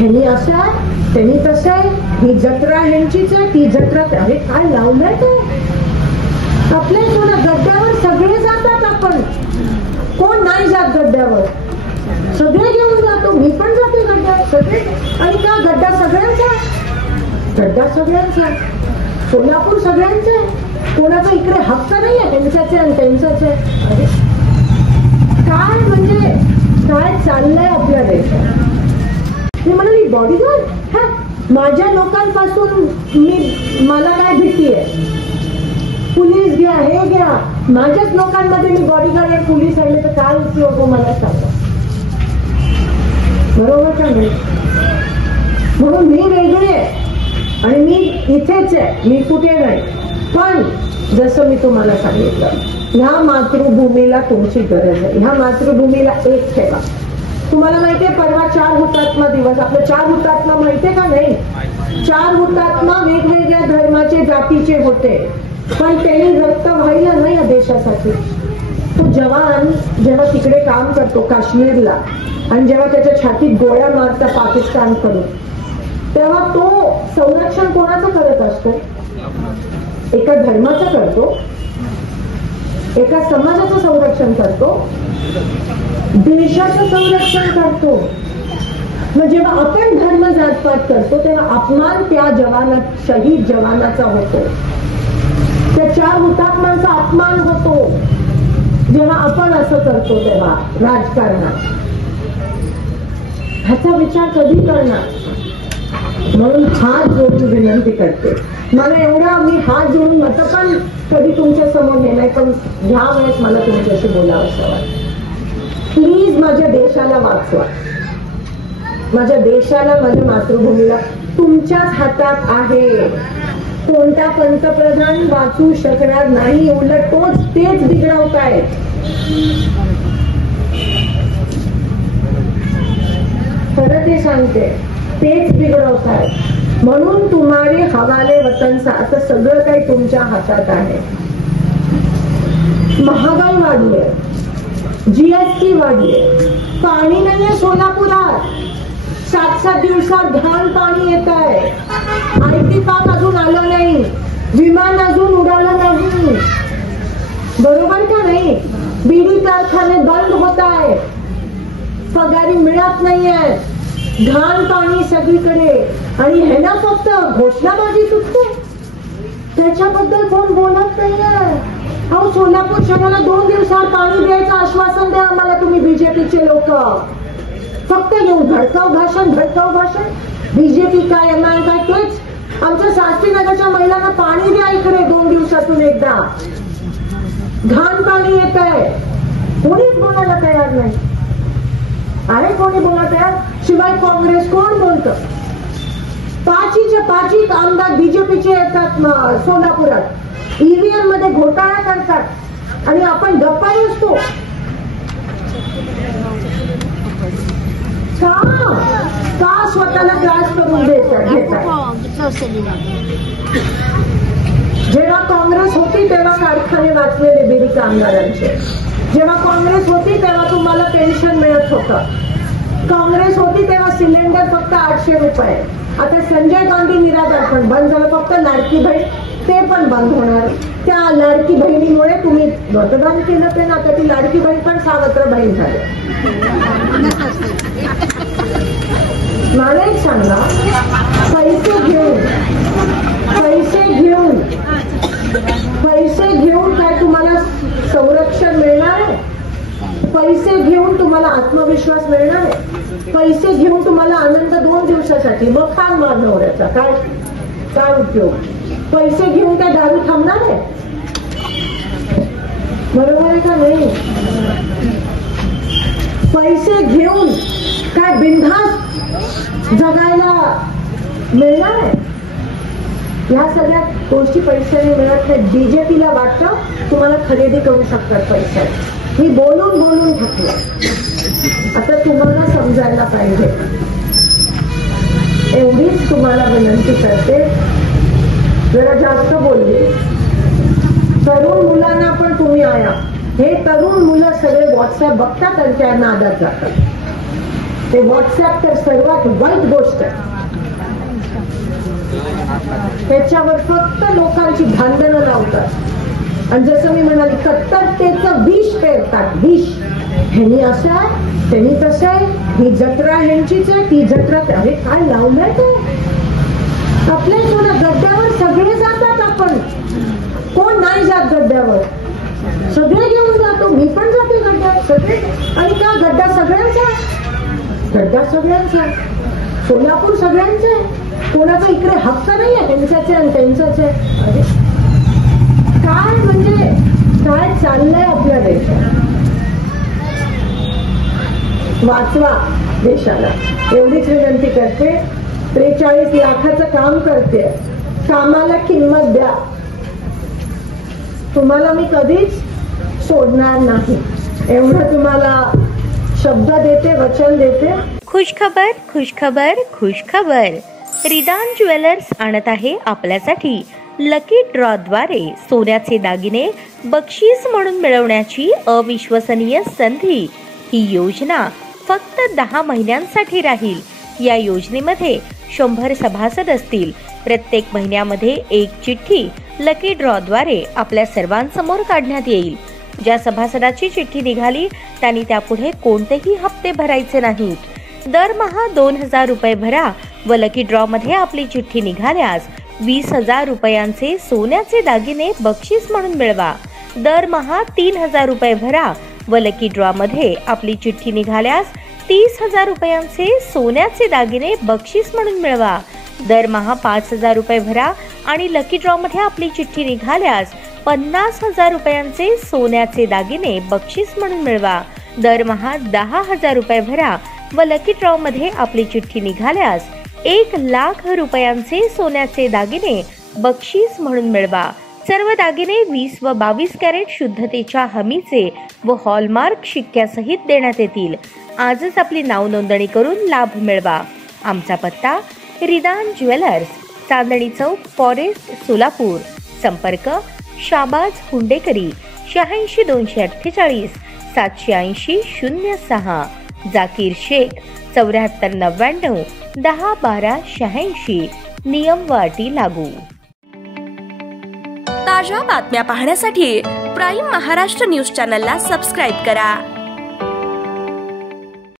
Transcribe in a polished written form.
ह्यांनी असं आहे, त्यांनी तसं आहे, ही जत्रा ह्यांचीच आहे, ती जत्रा. अरे काय लावलंय काय आपल्या थोडं गड्ड्यावर? सगळे जातात, आपण कोण नाही जात गड्ड्यावर? सगळे घेऊन जातो, मी पण जाते गड्ड्यावर, सगळे. आणि का गड्डा सगळ्यांचा? गड्डा सगळ्यांचा, सोलापूर सगळ्यांचं आहे, कोणाचा इकडे हक्क नाही आहे, त्यांचाच आहे आणि त्यांचंच आहे. अरे काय म्हणजे काय चाललंय आपल्या देशात? मी म्हणाली बॉडीगार्ड, हा माझ्या लोकांपासून मला काय भीती आहे? पोलीस घ्या, हे घ्या, माझ्याच लोकांमध्ये मी बॉडीगार्ड आणि पोलीस आणले तर काय उपयोग? मला सांगा, बरोबर का नाही? म्हणून मी वेगळी आहे आणि मी इथेच आहे, मी कुठे नाही. पण जसं मी तुम्हाला सांगितलं, ह्या मातृभूमीला तुमची गरज आहे. ह्या मातृभूमीला एक ठेवा. तुम्हाला माहितीये परवा 4 हुतात्मा दिवस, आपले 4 हुतात्मा माहितीये का नाही? 4 हुतात्मा वेगवेगळ्या धर्माचे, जातीचे होते, पण त्यांनी रक्त वाहिलं नाही या देशासाठी. तो जवान जेव्हा तिकडे काम करतो काश्मीरला, आणि जेव्हा त्याच्या छातीत गोळ्या मारता पाकिस्तान करून, तेव्हा तो संरक्षण कोणाचं करत असतो? एका धर्माचं करतो, एका समाजाचं संरक्षण करतो, देशाचं संरक्षण करतो. मग जेव्हा आपण धर्म जातपात करतो तेव्हा अपमान त्या शहीद जवानाचा होतो, त्या 4 हुतात्म्यांचा अपमान होतो. जेव्हा आपण असं करतो तेव्हा राजकारणात ह्याचा विचार कधी करणार? म्हणून हात जोडून विनंती करते. मला एवढा मी हात जोडून मत पण कधी तुमच्या समोर नेलाय, पण ह्या वेळेस मला तुमच्याशी बोलावं असं वाटतं. प्लीज माझ्या देशाला वाचवा, माझ्या देशाला, माझ्या मातृभूमीला तुमच्याच हातात आहे. कोणता पंतप्रधान वाचू शकणार नाही, उलट तेच बिघडवतायत. खरं ते सांगते, तेच बिघडवतायत. म्हणून तुम्हारे हवाले वतनचा आता सगळं काही तुमच्या हातात आहे. महागाई वाढली आहे, जीएसटी वाढली आहे, पाणी नाहीये सोलापुरात, 7-7 दिवसात घाण पाणी येत आहे, IT पार्क अजून आलं नाही, विमान अजून उडालं नाही, बरोबर का नाही? बीडी कारखाने बंद होत आहे, पगारी मिळत नाहीये, घाण पाणी सगळीकडे. आणि हे ना फक्त घोषणाबाजी सुटते, त्याच्याबद्दल कोण बोलत नाहीये. अहो सोलापूर शहराला 2 दिवसात पाणी द्यायचं आश्वासन द्या आम्हाला तुम्ही बीजेपीचे लोक. फक्त येऊन भडकाव भाषण. बीजेपी काय, एमआय काय, तेच. आमच्या शास्त्रीनगरच्या महिलांना पाणी द्या इकडे 2 दिवसातून एकदा. घाण पाणी येत आहे, कोणीच बोलायला तयार नाही. आहे कोणी बोलत आहे? शिवाय काँग्रेस कोण बोलतं? 5 आमदार बीजेपीचे येतात सोलापुरात, ईव्हीएम मध्ये घोटाळा करतात आणि आपण गप्पा नसतो. का स्वतःला त्रास करून घेतात? जेव्हा काँग्रेस होती तेव्हा कारखाने वाचलेले बिडी कामगारांचे. जेव्हा काँग्रेस होती तेव्हा तुम्हाला पेन्शन मिळत होतं. काँग्रेस होती तेव्हा सिलेंडर फक्त 800 रुपये. आता संजय गांधी निराधार पण बंद झालं, फक्त लाडकी बहीण ते पण बंद होणार. त्या लाडकी बहिणीमुळे तुम्ही मतदान केलं ते ना, आता ती लाडकी बहीण पण सावत्र बहीण झाली. मला एक सांगा, पैसे घेऊन काय तुम्हाला संरक्षण मिळणार आहे? पैसे घेऊन तुम्हाला आत्मविश्वास मिळणार आहे? पैसे घेऊन तुम्हाला आनंद 2 दिवसासाठी, मग काय मानवण्याचा काय उपयोग? पैसे घेऊन काय दारू थांबणार आहे? बरोबर आहे का नाही? पैसे घेऊन काय बिनधास्त जगायला मिळणार आहे? ह्या सगळ्या गोष्टी पैशाने मिळत नाही. बीजेपीला वाटतं तुम्हाला खरेदी करू शकतात पैसे. मी बोलून थकले. आता तुम्हाला समजायला पाहिजे, एवढीच तुम्हाला विनंती करते. जरा जास्त बोलली. तरुण मुलांना पण तुम्ही आया. हे तरुण मुलं सगळे व्हॉट्सअप बघतात आणि त्या नादात जातात. ते व्हॉट्सअप तर सर्वात वाईट गोष्ट आहे. त्याच्यावर फक्त लोकांची भांडणं लावतात आणि जसं मी म्हणाली कट्टरतेचं विष पेरतात. विष, ह्यांनी असं आहे, त्यांनी तसं आहे, ही जत्रा ह्यांचीच आहे, ती जत्रा. अरे काय लावलंय ते आपल्या थोड्या गड्ड्यावर सगळे जातात. आपण कोण नाही जात गड्ड्यावर? सगळे घेऊन जातो. मी पण जाते गड्ड्यावर सगळे. आणि त्या गड्डा सगळ्यांचा, गड्डा सगळ्यांचा, सोलापूर सगळ्यांचा आहे. कोणाचा इकडे हक्क नाही आहे, त्यांचाच आहे आणि त्यांचाच आहे. अरे काय म्हणजे काय चाललंय आपल्या देशात? वाचवा देशाला एवढीच विनंती करते. 43 लाखाचं काम करते, कामाला किंमत द्या. तुम्हाला मी कधीच सोडणार नाही, एवढं तुम्हाला शब्द देते, वचन देते. खुशखबर, खुशखबर, खुशखबर. रिदान ज्वेलर्स आणत आहे आपल्यासाठी लकी ड्रॉ द्वारे सोन्याचे दागिने बक्षीस म्हणून मिळवण्याची अविश्वसनीय संधी. ही योजना फक्त 10 महिन्यांसाठी राहील. या योजनेमध्ये 100 सभासद असतील. प्रत्येक महिन्यामध्ये एक चिठ्ठी लकी ड्रॉ द्वारे आपल्या सर्वांसमोर काढण्यात येईल. ज्या सभासदाची चिठ्ठी निघाली त्यांनी त्यापुढे कोणतेही हप्ते भरायचे नाहीत. दरमहा 2000 रुपये भरा व लकी ड्रॉ मध्ये आपली चिठ्ठी निघाल्यास 20,000 रुपयांचे सोन्याचे दागिने बक्षीस म्हणून मिळवा. दरमहा 3000 रुपये भरा व लकी ड्रॉ मध्ये आपली चिठ्ठी निघाल्यास 30,000 रुपयांचे सोन्याचे दागिने बक्षीस म्हणून मिळवा. दरमहा 5,000 रुपये भरा आणि लकी ड्रॉ मध्ये आपली चिठ्ठी निघाल्यास 50,000 रुपयांचे सोन्याचे दागिने बक्षीस म्हणून मिळवा. दरमहा 10,000 रुपये भरा व लकी ड्रॉ मध्ये आपली चिठ्ठी निघाल्यास 1,00,000 रुपयांचे सोन्याचे दागिने बक्षीस म्हणून मिळवा. सर्व दागिने 20 व 22 कॅरेट शुद्धतेच्या हमीचे व हॉलमार्क शिक्क्यासहित देण्यात येतील. आजच आपली नाव नोंदणी करून लाभ मिळवा. आमचा पत्ता रिदान ज्वेलर्स, चांदणी चौक, फॉरेस्ट, सोलापूर. संपर्क शाबाज हुंडेकरी 86 248 780 06. जाकीर शेख 74 99 10 12 86. नियम व अटी लागू. ताज्या बातम्या पाहण्यासाठी प्राईम महाराष्ट्र न्यूज चॅनलला सबस्क्राईब करा.